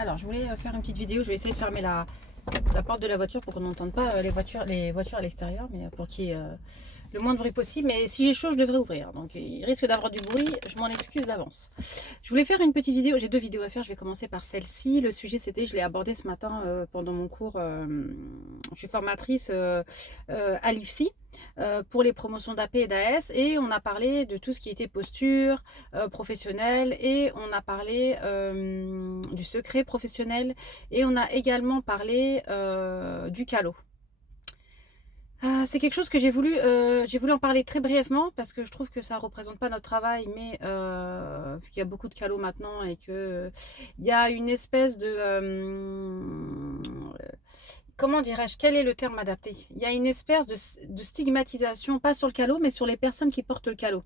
Alors, je voulais faire une petite vidéo. Je vais essayer de fermer la porte de la voiture pour qu'on n'entende pas les voitures à l'extérieur, mais pour qu'il y ait le moins de bruit possible. Mais si j'ai chaud, je devrais ouvrir. Donc, il risque d'avoir du bruit. Je m'en excuse d'avance. Je voulais faire une petite vidéo. J'ai deux vidéos à faire. Je vais commencer par celle-ci. Le sujet, c'était, je l'ai abordé ce matin pendant mon cours. Je suis formatrice à l'IFSI. Pour les promotions d'AP et d'AS, et on a parlé de tout ce qui était posture professionnelle, et on a parlé du secret professionnel, et on a également parlé du calot. C'est quelque chose que j'ai voulu en parler très brièvement parce que je trouve que ça ne représente pas notre travail, mais vu qu'il y a beaucoup de calots maintenant et que il y a une espèce de comment dirais-je, quel est le terme adapté? Il y a une espèce de stigmatisation, pas sur le calot, mais sur les personnes qui portent le calot.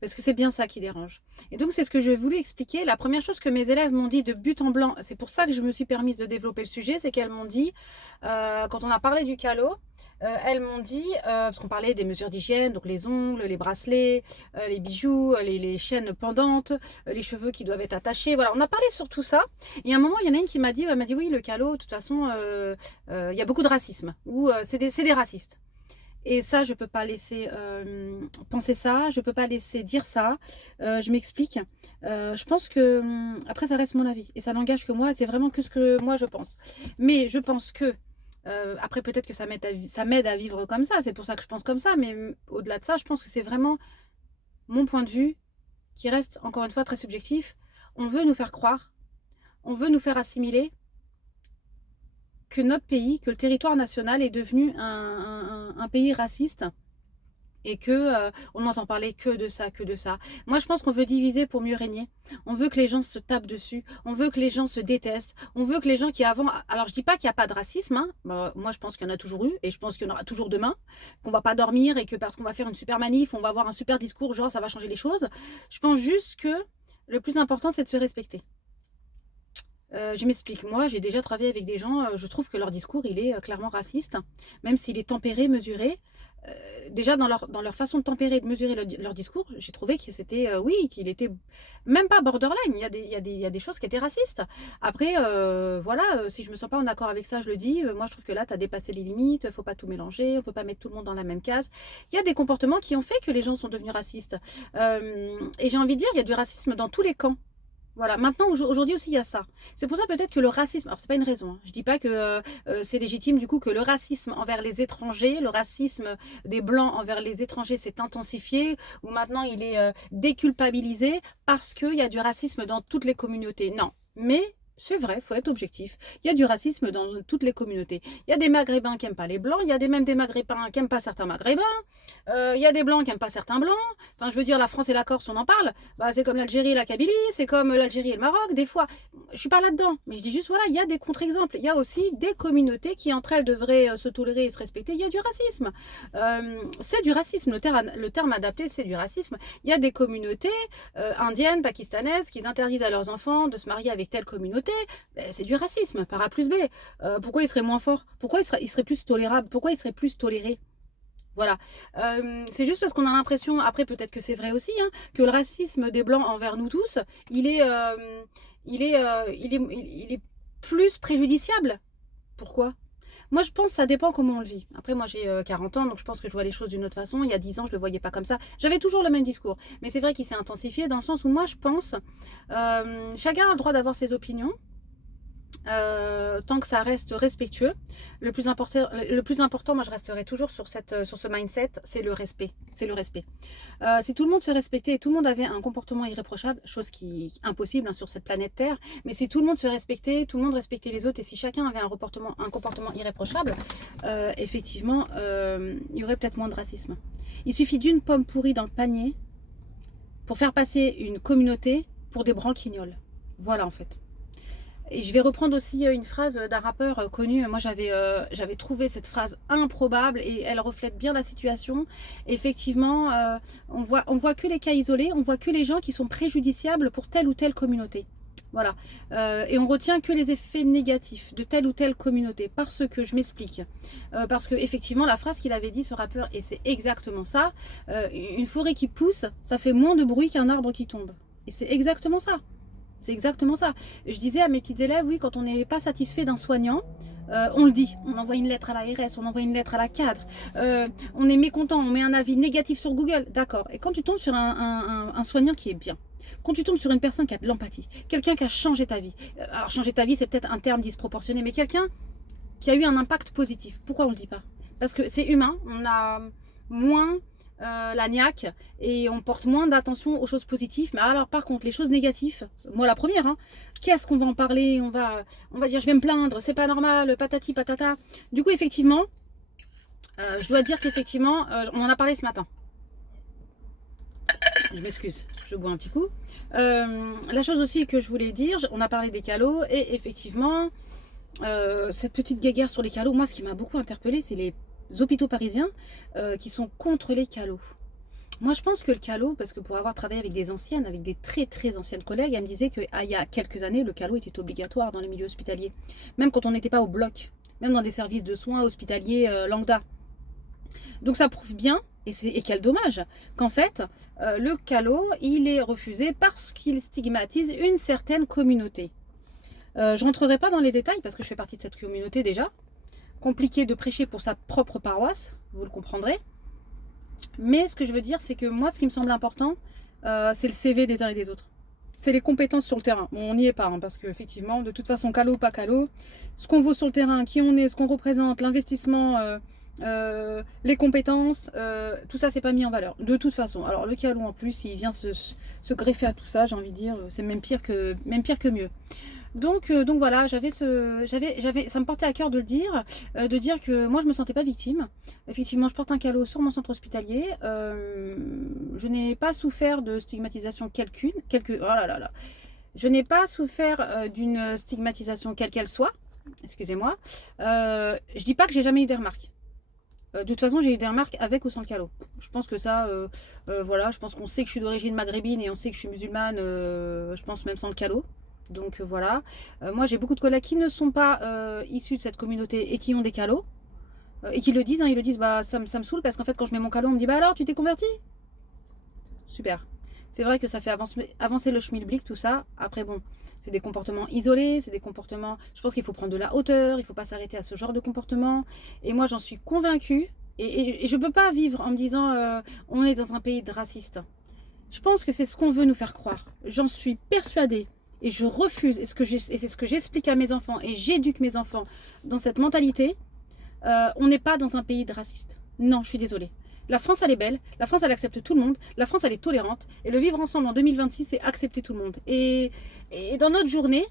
Parce que c'est bien ça qui dérange. Et donc, c'est ce que je voulais expliquer. La première chose que mes élèves m'ont dit de but en blanc, c'est pour ça que je me suis permise de développer le sujet, c'est qu'elles m'ont dit, quand on a parlé du calot, elles m'ont dit, parce qu'on parlait des mesures d'hygiène, donc les ongles, les bracelets, les bijoux, les chaînes pendantes, les cheveux qui doivent être attachés. Voilà, on a parlé sur tout ça. Et à un moment, il y en a une qui m'a dit, elle m'a dit, oui, le calot, de toute façon, il y a beaucoup de racisme, ou c'est des racistes. Et ça, je ne peux pas laisser penser ça, je ne peux pas laisser dire ça. Je m'explique. Je pense que, après, ça reste mon avis. Et ça n'engage que moi, c'est vraiment que ce que moi je pense. Mais je pense que, après, peut-être que ça m'aide à vivre comme ça, c'est pour ça que je pense comme ça. Mais au-delà de ça, je pense que c'est vraiment mon point de vue qui reste, encore une fois, très subjectif. On veut nous faire croire, on veut nous faire assimiler que notre pays, que le territoire national est devenu un pays raciste et que on n'entend parler que de ça, que de ça. Moi, je pense qu'on veut diviser pour mieux régner. On veut que les gens se tapent dessus. On veut que les gens se détestent. On veut que les gens qui avant... Alors, je dis pas qu'il n'y a pas de racisme. Hein. Bah, moi, je pense qu'il y en a toujours eu et je pense qu'il y en aura toujours demain. Qu'on va pas dormir et que parce qu'on va faire une super manif, on va avoir un super discours, genre ça va changer les choses. Je pense juste que le plus important, c'est de se respecter. Je m'explique, moi j'ai déjà travaillé avec des gens, je trouve que leur discours il est clairement raciste, même s'il est tempéré, mesuré. Déjà dans leur façon de tempérer et de mesurer leur discours, j'ai trouvé que c'était, oui, qu'il était même pas borderline, il y a des choses qui étaient racistes. Après, voilà, si je me sens pas en accord avec ça, je le dis, moi je trouve que là tu as dépassé les limites, faut pas tout mélanger, on peut pas mettre tout le monde dans la même case. Il y a des comportements qui ont fait que les gens sont devenus racistes. Et j'ai envie de dire, il y a du racisme dans tous les camps. Voilà, maintenant, aujourd'hui aussi, il y a ça. C'est pour ça peut-être que le racisme, alors c'est pas une raison, hein. Je dis pas que c'est légitime du coup que le racisme envers les étrangers, le racisme des blancs envers les étrangers s'est intensifié, ou maintenant il est déculpabilisé parce qu'il y a du racisme dans toutes les communautés. Non, mais c'est vrai, il faut être objectif. Il y a du racisme dans toutes les communautés. Il y a des Maghrébins qui n'aiment pas les Blancs, il y a même des Maghrébins qui n'aiment pas certains Maghrébins, il y a des Blancs qui n'aiment pas certains Blancs. Enfin, je veux dire, la France et la Corse, on en parle. Bah, c'est comme l'Algérie et la Kabylie, c'est comme l'Algérie et le Maroc. Des fois, je suis pas là-dedans, mais je dis juste, voilà, il y a des contre-exemples. Il y a aussi des communautés qui, entre elles, devraient se tolérer et se respecter. Il y a du racisme. C'est du racisme. Le terme adapté, c'est du racisme. Il y a des communautés indiennes, pakistanaises, qui interdisent à leurs enfants de se marier avec telle communauté. C'est du racisme, par A plus B. Pourquoi il serait moins fort? Pourquoi il serait plus tolérable? Pourquoi il serait plus toléré? Voilà. C'est juste parce qu'on a l'impression, après peut-être que c'est vrai aussi, hein, que le racisme des Blancs envers nous tous, il est plus préjudiciable. Pourquoi? Moi, je pense que ça dépend comment on le vit. Après, moi, j'ai 40 ans, donc je pense que je vois les choses d'une autre façon. Il y a 10 ans, je ne le voyais pas comme ça. J'avais toujours le même discours. Mais c'est vrai qu'il s'est intensifié dans le sens où moi, je pense, chacun a le droit d'avoir ses opinions. Tant que ça reste respectueux, le plus important, moi je resterai toujours sur ce mindset, c'est le respect. C'est le respect. Si tout le monde se respectait et tout le monde avait un comportement irréprochable, chose qui est impossible hein, sur cette planète Terre, mais si tout le monde se respectait, tout le monde respectait les autres et si chacun avait un comportement irréprochable, effectivement, il y aurait peut-être moins de racisme. Il suffit d'une pomme pourrie dans le panier pour faire passer une communauté pour des branquignoles. Voilà en fait. Et je vais reprendre aussi une phrase d'un rappeur connu. Moi, j'avais trouvé cette phrase improbable et elle reflète bien la situation. Effectivement, on voit que les cas isolés, on voit que les gens qui sont préjudiciables pour telle ou telle communauté. Voilà. Et on retient que les effets négatifs de telle ou telle communauté. Parce que, je m'explique, parce que effectivement, la phrase qu'il avait dit, ce rappeur, et c'est exactement ça, une forêt qui pousse, ça fait moins de bruit qu'un arbre qui tombe. Et c'est exactement ça. C'est exactement ça. Je disais à mes petites élèves, oui, quand on n'est pas satisfait d'un soignant, on le dit, on envoie une lettre à l'ARS, on envoie une lettre à la cadre, on est mécontent, on met un avis négatif sur Google, d'accord. Et quand tu tombes sur un soignant qui est bien, quand tu tombes sur une personne qui a de l'empathie, quelqu'un qui a changé ta vie, alors changer ta vie c'est peut-être un terme disproportionné, mais quelqu'un qui a eu un impact positif, pourquoi on ne le dit pas? Parce que c'est humain, on a moins la niaque et on porte moins d'attention aux choses positives. Mais alors par contre les choses négatives, moi la première, hein, qu'est-ce qu'on va en parler, on va dire je vais me plaindre, c'est pas normal, patati patata. Du coup effectivement, je dois dire qu'effectivement, on en a parlé ce matin. Je m'excuse, je bois un petit coup. La chose aussi que je voulais dire, on a parlé des calots et effectivement, cette petite guéguerre sur les calots, moi ce qui m'a beaucoup interpellée, c'est les hôpitaux parisiens qui sont contre les calots. Moi je pense que le calot, parce que pour avoir travaillé avec des anciennes, avec des très très anciennes collègues, elles me disaient qu'il y a quelques années, le calot était obligatoire dans les milieux hospitaliers. Même quand on n'était pas au bloc, même dans des services de soins hospitaliers lambda. Donc ça prouve bien, et quel dommage, qu'en fait, le calot, il est refusé parce qu'il stigmatise une certaine communauté. Je ne rentrerai pas dans les détails parce que je fais partie de cette communauté déjà. Compliqué de prêcher pour sa propre paroisse, vous le comprendrez. Mais ce que je veux dire, c'est que moi, ce qui me semble important, c'est le CV des uns et des autres. C'est les compétences sur le terrain. Bon, on n'y est pas, hein, parce qu'effectivement, de toute façon, calot ou pas calot, ce qu'on vaut sur le terrain, qui on est, ce qu'on représente, l'investissement, les compétences, tout ça, c'est pas mis en valeur. De toute façon. Alors, le calot, en plus, il vient se greffer à tout ça, j'ai envie de dire, c'est même pire que mieux. Donc voilà, ça me portait à cœur de le dire, de dire que moi je me sentais pas victime. Effectivement, je porte un calot sur mon centre hospitalier. Je n'ai pas souffert de stigmatisation oh là là là. Je n'ai pas souffert d'une stigmatisation quelle qu'elle soit. Excusez-moi. Je dis pas que j'ai jamais eu des remarques. De toute façon, j'ai eu des remarques avec ou sans le calot. Je pense que ça, voilà, je pense qu'on sait que je suis d'origine maghrébine et on sait que je suis musulmane, je pense même sans le calot. Donc voilà, moi j'ai beaucoup de collègues qui ne sont pas issus de cette communauté et qui ont des calots et qui le disent, hein, ils le disent, bah ça me saoule parce qu'en fait quand je mets mon calot on me dit bah alors tu t'es converti? Super. C'est vrai que ça fait avancer le schmilblick tout ça. Après bon, c'est des comportements isolés, c'est des comportements, je pense qu'il faut prendre de la hauteur, il ne faut pas s'arrêter à ce genre de comportement. Et moi j'en suis convaincue et je ne peux pas vivre en me disant on est dans un pays de racistes. Je pense que c'est ce qu'on veut nous faire croire. J'en suis persuadée. Et je refuse, et c'est ce que j'explique à mes enfants, et j'éduque mes enfants dans cette mentalité, on n'est pas dans un pays de racistes. Non, je suis désolée. La France, elle est belle, la France, elle accepte tout le monde, la France, elle est tolérante, et le vivre ensemble en 2026, c'est accepter tout le monde. Et dans notre journée,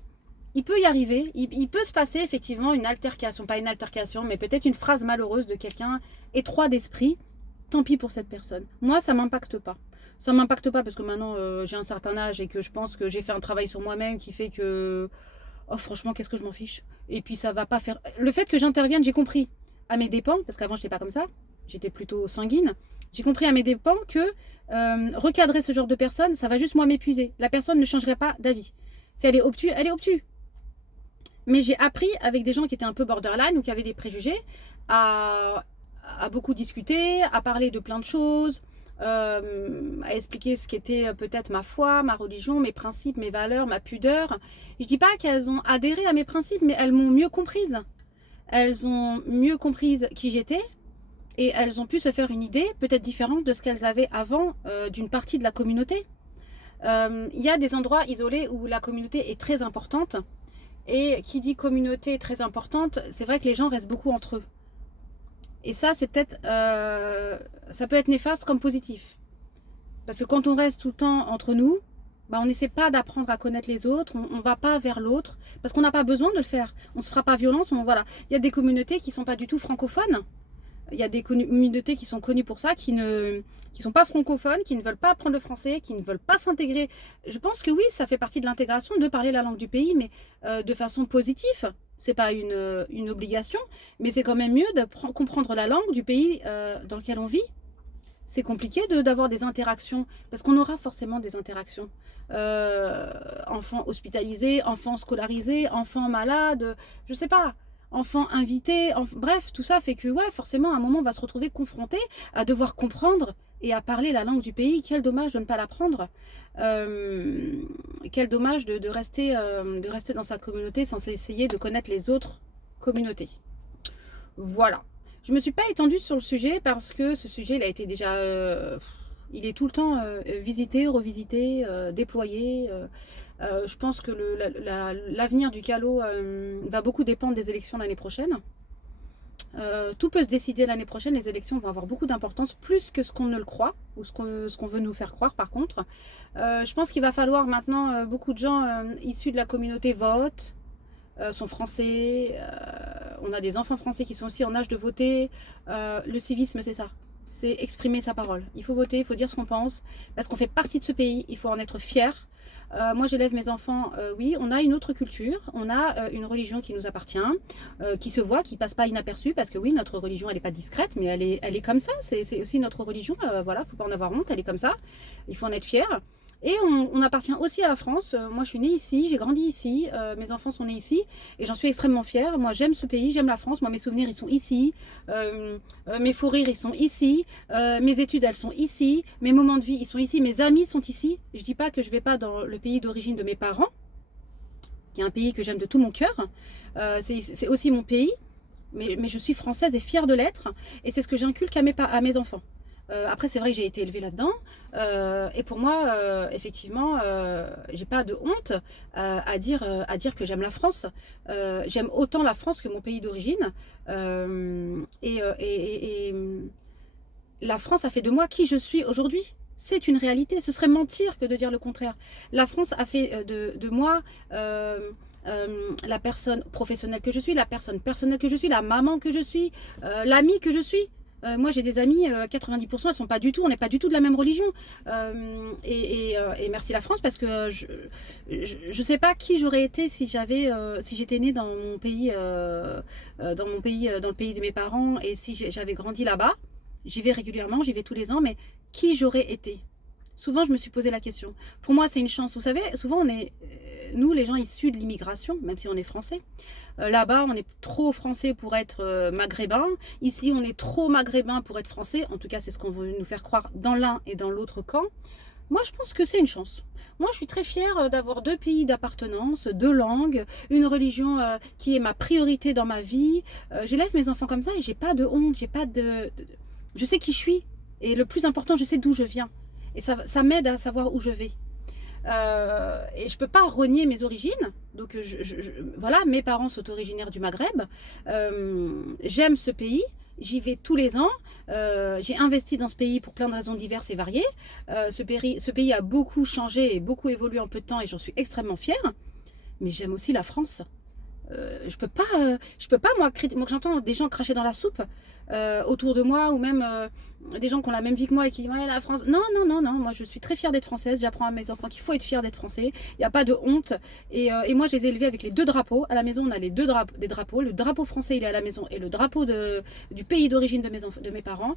il peut y arriver, il peut se passer effectivement une altercation, pas une altercation, mais peut-être une phrase malheureuse de quelqu'un étroit d'esprit. Tant pis pour cette personne. Moi, ça ne m'impacte pas. Ça ne m'impacte pas parce que maintenant j'ai un certain âge et que je pense que j'ai fait un travail sur moi-même qui fait que oh franchement qu'est-ce que je m'en fiche. Et puis ça va pas faire. Le fait que j'intervienne, j'ai compris à mes dépens, parce qu'avant je n'étais pas comme ça, j'étais plutôt sanguine. J'ai compris à mes dépens que recadrer ce genre de personne, ça va juste moi m'épuiser. La personne ne changerait pas d'avis. Si elle est obtus, elle est obtus. Mais j'ai appris avec des gens qui étaient un peu borderline ou qui avaient des préjugés à beaucoup discuter, à parler de plein de choses. À expliquer ce qu'était peut-être ma foi, ma religion, mes principes, mes valeurs, ma pudeur. Je dis pas qu'elles ont adhéré à mes principes, mais elles m'ont mieux comprise. Elles ont mieux comprise qui j'étais et elles ont pu se faire une idée peut-être différente de ce qu'elles avaient avant d'une partie de la communauté. Il y a des endroits isolés où la communauté est très importante et qui dit communauté très importante, c'est vrai que les gens restent beaucoup entre eux. Et ça, c'est peut-être, ça peut être néfaste comme positif. Parce que quand on reste tout le temps entre nous, bah on n'essaie pas d'apprendre à connaître les autres, on ne va pas vers l'autre, parce qu'on n'a pas besoin de le faire. On ne se fera pas violence, voilà. Il y a des communautés qui ne sont pas du tout francophones. Il y a des communautés qui sont connues pour ça, qui sont pas francophones, qui ne veulent pas apprendre le français, qui ne veulent pas s'intégrer. Je pense que oui, ça fait partie de l'intégration de parler la langue du pays, mais de façon positive. C'est pas une obligation, mais c'est quand même mieux de comprendre la langue du pays dans lequel on vit. C'est compliqué d'avoir des interactions, parce qu'on aura forcément des interactions. Enfants hospitalisés, enfants scolarisés, enfants malades, je sais pas, enfants invités, bref, tout ça fait que ouais, forcément à un moment on va se retrouver confronté à devoir comprendre et à parler la langue du pays. Quel dommage de ne pas l'apprendre. Quel dommage de rester dans sa communauté sans essayer de connaître les autres communautés. Voilà. Je ne me suis pas étendue sur le sujet parce que ce sujet, il a été déjà... il est tout le temps visité, revisité, déployé. Je pense que l'avenir du Callot va beaucoup dépendre des élections l'année prochaine. Tout peut se décider l'année prochaine, les élections vont avoir beaucoup d'importance, plus que ce qu'on ne le croit, ou ce qu'on veut nous faire croire par contre. Je pense qu'il va falloir maintenant, beaucoup de gens issus de la communauté votent, sont français, on a des enfants français qui sont aussi en âge de voter. Le civisme, c'est ça, c'est exprimer sa parole. Il faut voter, il faut dire ce qu'on pense, parce qu'on fait partie de ce pays, il faut en être fier. Moi j'élève mes enfants, oui, on a une autre culture, on a une religion qui nous appartient, qui se voit, qui passe pas inaperçue, parce que oui, notre religion elle est pas discrète, mais elle est comme ça, c'est aussi notre religion, voilà, faut pas en avoir honte, elle est comme ça, il faut en être fier. Et on appartient aussi à la France. Moi, je suis née ici, j'ai grandi ici, mes enfants sont nés ici, et j'en suis extrêmement fière. Moi, j'aime ce pays, j'aime la France. Moi, mes souvenirs, ils sont ici. Mes fous rires, ils sont ici. Mes études, elles sont ici. Mes moments de vie, ils sont ici. Mes amis sont ici. Je dis pas que je vais pas dans le pays d'origine de mes parents, qui est un pays que j'aime de tout mon cœur. C'est aussi mon pays, mais je suis française et fière de l'être. Et c'est ce que j'inculque à mes enfants. Après, c'est vrai que j'ai été élevée là-dedans. Et pour moi, effectivement, j'ai pas de honte à dire que j'aime la France. J'aime autant la France que mon pays d'origine. Et la France a fait de moi qui je suis aujourd'hui. C'est une réalité. Ce serait mentir que de dire le contraire. La France a fait de moi la personne professionnelle que je suis, la personne personnelle que je suis, la maman que je suis, l'amie que je suis. Moi j'ai des amis, 90% elles sont pas du tout, on n'est pas du tout de la même religion. Et merci la France, parce que je sais pas qui j'aurais été si j'étais née dans mon pays, dans le pays de mes parents, et si j'avais grandi là-bas. J'y vais régulièrement, j'y vais tous les ans, mais qui j'aurais été? Souvent, je me suis posé la question. Pour moi, c'est une chance. Vous savez, souvent, nous, les gens issus de l'immigration, même si on est français, là-bas, on est trop français pour être maghrébin. Ici, on est trop maghrébin pour être français. En tout cas, c'est ce qu'on veut nous faire croire dans l'un et dans l'autre camp. Moi, je pense que c'est une chance. Moi, je suis très fière d'avoir deux pays d'appartenance, deux langues, une religion qui est ma priorité dans ma vie. J'élève mes enfants comme ça et j'ai pas de honte, j'ai pas je sais qui je suis. Et le plus important, je sais d'où je viens. Et ça m'aide à savoir où je vais. Et je peux pas renier mes origines. Donc voilà, mes parents sont originaires du Maghreb. J'aime ce pays. J'y vais tous les ans. J'ai investi dans ce pays pour plein de raisons diverses et variées. Ce pays a beaucoup changé et beaucoup évolué en peu de temps, et j'en suis extrêmement fière. Mais j'aime aussi la France. Je peux pas moi quand j'entends des gens cracher dans la soupe autour de moi, ou même des gens qui ont la même vie que moi et qui disent ouais, la France. Non, non, non, non, moi je suis très fière d'être française. J'apprends à mes enfants qu'il faut être fier d'être français. Il n'y a pas de honte. Et moi je les ai élevés avec les deux drapeaux. À la maison, on a les drapeaux. Le drapeau français, il est à la maison, et le drapeau du pays d'origine de mes parents.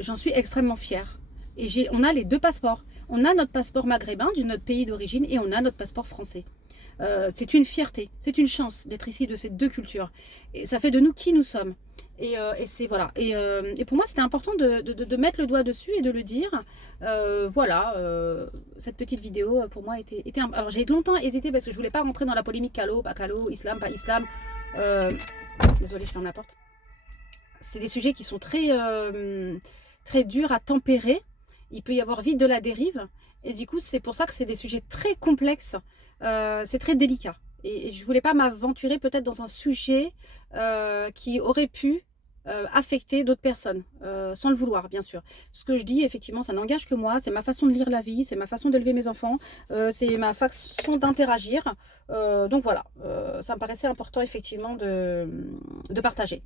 J'en suis extrêmement fière. Et on a les deux passeports. On a notre passeport maghrébin de notre pays d'origine, et on a notre passeport français. C'est une fierté, c'est une chance d'être ici de ces deux cultures. Et ça fait de nous qui nous sommes. Et c'est voilà. Et pour moi, c'était important de mettre le doigt dessus et de le dire. Voilà, cette petite vidéo pour moi était alors j'ai longtemps hésité parce que je voulais pas rentrer dans la polémique Callot, pas Callot, islam, pas islam. Désolée, je ferme la porte. C'est des sujets qui sont très durs à tempérer. Il peut y avoir vite de la dérive. Et du coup, c'est pour ça que c'est des sujets très complexes. C'est très délicat. Et je ne voulais pas m'aventurer peut-être dans un sujet qui aurait pu affecter d'autres personnes, sans le vouloir, bien sûr. Ce que je dis, effectivement, ça n'engage que moi. C'est ma façon de lire la vie, c'est ma façon d'élever mes enfants, c'est ma façon d'interagir. Donc voilà, ça me paraissait important, effectivement, de partager.